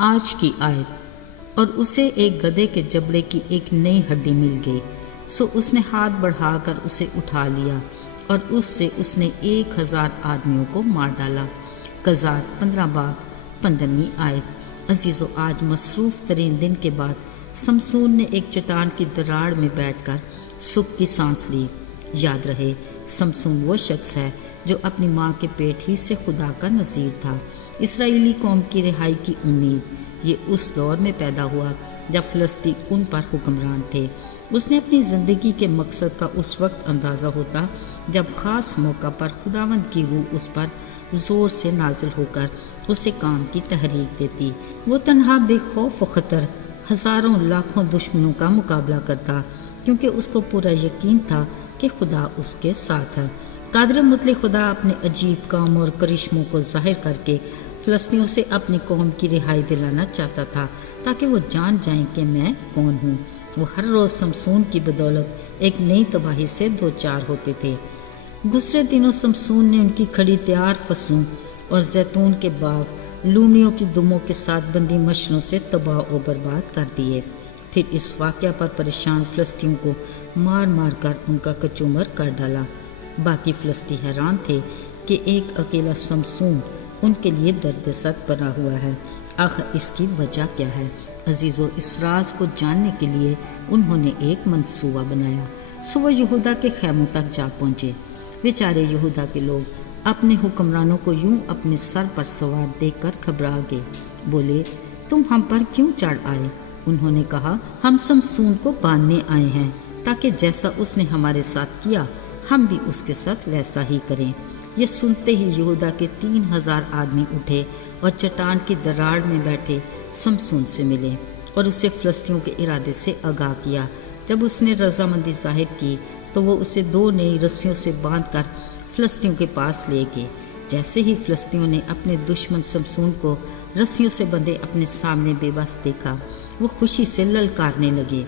آج کی آیت۔ اور اسے ایک گدھے کے جبڑے کی ایک نئی ہڈی مل گئی، سو اس نے ہاتھ بڑھا کر اسے اٹھا لیا اور اس سے اس نے 1000 آدمیوں کو مار ڈالا۔ قضات 15 باب 15ویں آیت۔ عزیزو، آج مصروف ترین دن کے بعد سمسون نے ایک چٹان کی دراڑ میں بیٹھ کر سکھ کی سانس لی۔ یاد رہے، سمسون وہ شخص ہے جو اپنی ماں کے پیٹ ہی سے خدا کا نذیر تھا۔ اسرائیلی قوم کی رہائی کی امید، یہ اس دور میں پیدا ہوا جب فلسطین ان پر حکمران تھے۔ اس نے اپنی زندگی کے مقصد کا اس وقت اندازہ ہوتا جب خاص موقع پر خداوند کی روح اس پر زور سے نازل ہو کر اسے کام کی تحریک دیتی۔ وہ تنہا بے خوف و خطر ہزاروں لاکھوں دشمنوں کا مقابلہ کرتا، کیونکہ اس کو پورا یقین تھا کہ خدا اس کے ساتھ ہے۔ قادر مطلق خدا اپنے عجیب کاموں اور کرشموں کو ظاہر کر کے فلسطینیوں سے اپنی قوم کی رہائی دلانا چاہتا تھا، تاکہ وہ جان جائیں کہ میں کون ہوں۔ وہ ہر روز سمسون کی بدولت ایک نئی تباہی سے دوچار ہوتے تھے۔ گزرے دنوں سمسون نے ان کی کھڑی تیار فصلوں اور زیتون کے باغ لومڑیوں کی دموں کے ساتھ بندی مشنوں سے تباہ و برباد کر دیے۔ پھر اس واقعہ پر پریشان فلسطینیوں کو مار مار کر ان کا کچومر کر ڈالا۔ باقی فلسطینی حیران تھے کہ ایک اکیلا سمسون ان کے لیے درد سر بنا ہوا ہے، آخر اس کی وجہ کیا ہے؟ عزیزو، اس راز کو جاننے کے لیے انہوں نے ایک منصوبہ بنایا۔ سو وہ یہودا کے خیموں تک جا پہنچے۔ بیچارے یہودا کے لوگ اپنے حکمرانوں کو یوں اپنے سر پر سوار دیکھ کر گھبرا گئے۔ بولے، تم ہم پر کیوں چڑھ آئے؟ انہوں نے کہا، ہم سمسون کو باندھنے آئے ہیں، تاکہ جیسا اس نے ہمارے ساتھ کیا ہم بھی اس کے ساتھ ویسا ہی کریں۔ یہ سنتے ہی یہودا کے 3000 آدمی اٹھے اور چٹان کی دراڑ میں بیٹھے سمسون سے ملے اور اسے فلسطینیوں کے ارادے سے آگاہ کیا۔ جب اس نے رضامندی ظاہر کی تو وہ اسے 2 نئی رسیوں سے باندھ کر فلسطینیوں کے پاس لے گئے۔ جیسے ہی فلسطینیوں نے اپنے دشمن سمسون کو رسیوں سے بندھے اپنے سامنے بے بس دیکھا، وہ خوشی سے للکارنے لگے۔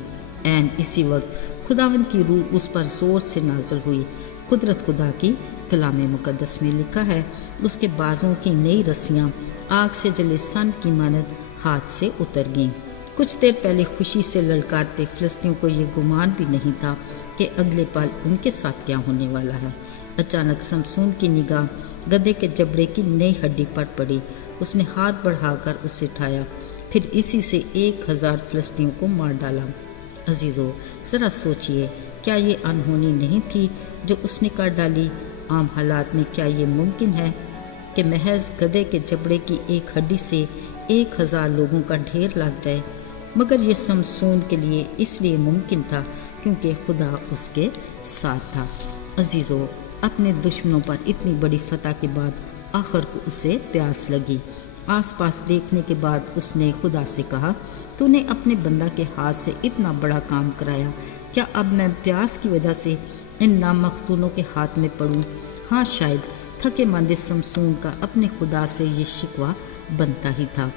عین اسی وقت خداوند کی روح اس پر زور سے نازل ہوئی۔ قدرت خدا کی کلام مقدس میں لکھا ہے، اس کے بازوں کی نئی رسیاں آگ سے جلے سن کی مانند ہاتھ سے اتر گئیں۔ کچھ دیر پہلے خوشی سے للکارتے فلسطینیوں کو یہ گمان بھی نہیں تھا کہ اگلے پل ان کے ساتھ کیا ہونے والا ہے۔ اچانک سمسون کی نگاہ گدھے کے جبڑے کی نئی ہڈی پر پڑی۔ اس نے ہاتھ بڑھا کر اسے اٹھایا، پھر اسی سے 1000 فلسطینیوں کو مار ڈالا۔ عزیزو، ذرا سوچئے، کیا یہ انہونی نہیں تھی جو اس نے کر ڈالی؟ عام حالات میں کیا یہ ممکن ہے کہ محض گدھے کے جبڑے کی ایک ہڈی سے 1000 لوگوں کا ڈھیر لگ جائے؟ مگر یہ سمسون کے لیے اس لیے ممکن تھا کیونکہ خدا اس کے ساتھ تھا۔ عزیزو، اپنے دشمنوں پر اتنی بڑی فتح کے بعد آخر کو اسے پیاس لگی۔ آس پاس دیکھنے کے بعد اس نے خدا سے کہا، تو نے اپنے بندہ کے ہاتھ سے اتنا بڑا کام کرایا، کیا اب میں پیاس کی وجہ سے ان نامختونوں کے ہاتھ میں پڑوں؟ ہاں، شاید تھکے ماندے سمسون کا اپنے خدا سے یہ شکوہ بنتا ہی تھا،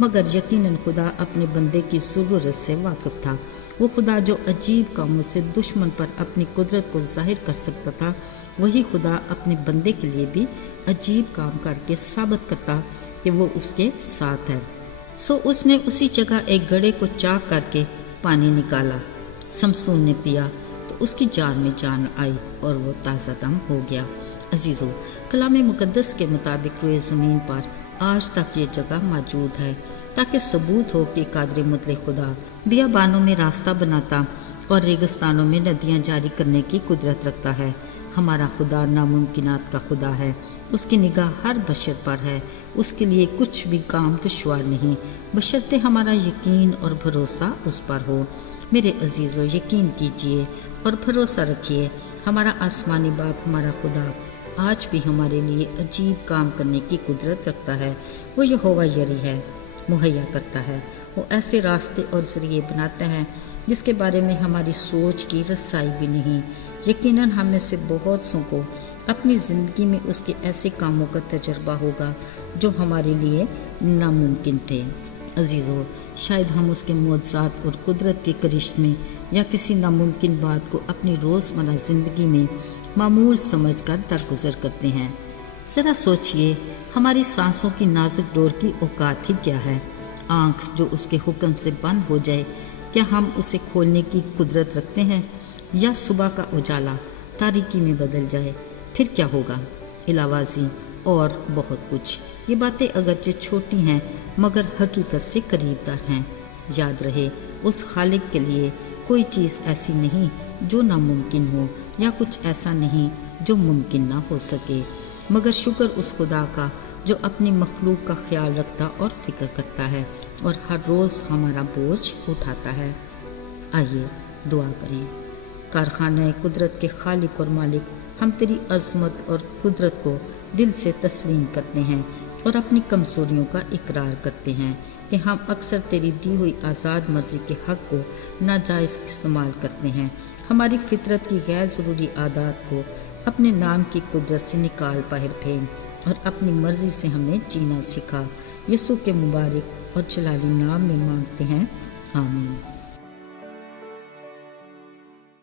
مگر یقیناً خدا اپنے بندے کی ضرورت سے واقف تھا۔ وہ خدا جو عجیب کاموں سے دشمن پر اپنی قدرت کو ظاہر کر سکتا تھا، وہی خدا اپنے بندے کے لیے بھی عجیب کام کر کے ثابت کرتا کہ وہ اس کے ساتھ ہے۔ سو اس نے اسی جگہ ایک گڑھے کو چاک کر کے پانی نکالا۔ سمسون نے پیا تو اس کی جان میں جان آئی اور وہ تازہ دم ہو گیا۔ عزیزو، کلام مقدس کے مطابق روئے زمین پر آج تک یہ جگہ موجود ہے تاکہ ثبوت ہو کہ قادر مطلق خدا بیابانوں میں راستہ بناتا اور ریگستانوں میں ندیاں جاری کرنے کی قدرت رکھتا ہے۔ ہمارا خدا ناممکنات کا خدا ہے، اس کی نگاہ ہر بشر پر ہے، اس کے لیے کچھ بھی کام دشوار نہیں، بشرطے ہمارا یقین اور بھروسہ اس پر ہو۔ میرے عزیزو، یقین کیجئے اور بھروسہ رکھیے، ہمارا آسمانی باپ، ہمارا خدا آج بھی ہمارے لیے عجیب کام کرنے کی قدرت رکھتا ہے۔ وہ یہوہ یری ہے، مہیا کرتا ہے، وہ ایسے راستے اور ذریعے بناتے ہیں جس کے بارے میں ہماری سوچ کی رسائی بھی نہیں۔ یقیناً ہم میں سے بہت سوں کو اپنی زندگی میں اس کے ایسے کاموں کا تجربہ ہوگا جو ہمارے لیے ناممکن تھے۔ عزیزو، شاید ہم اس کے معجزات اور قدرت کے کرشمے یا کسی ناممکن بات کو اپنی روزمرہ زندگی میں معمول سمجھ کر درگزر کرتے ہیں۔ ذرا سوچئے، ہماری سانسوں کی نازک ڈور کی اوقات ہی کیا ہے؟ آنکھ جو اس کے حکم سے بند ہو جائے، کیا ہم اسے کھولنے کی قدرت رکھتے ہیں؟ یا صبح کا اجالا تاریکی میں بدل جائے، پھر کیا ہوگا؟ علاوہ اور بہت کچھ۔ یہ باتیں اگرچہ چھوٹی ہیں مگر حقیقت سے قریب تر ہیں۔ یاد رہے، اس خالق کے لیے کوئی چیز ایسی نہیں جو ناممکن ہو، یا کچھ ایسا نہیں جو ممکن نہ ہو سکے، مگر شکر اس خدا کا جو اپنی مخلوق کا خیال رکھتا اور فکر کرتا ہے اور ہر روز ہمارا بوجھ اٹھاتا ہے۔ آئیے دعا کریں۔ کارخانہ قدرت کے خالق اور مالک، ہم تیری عظمت اور قدرت کو دل سے تسلیم کرتے ہیں اور اپنی کمزوریوں کا اقرار کرتے ہیں کہ ہم اکثر تیری دی ہوئی آزاد مرضی کے حق کو ناجائز استعمال کرتے ہیں۔ ہماری فطرت کی غیر ضروری عادات کو اپنے نام کی قدرت سے نکال باہر پھینک اور اپنی مرضی سے ہمیں جینا سکھا۔ یسوع کے مبارک اور جلالی نام میں مانگتے ہیں، آمین۔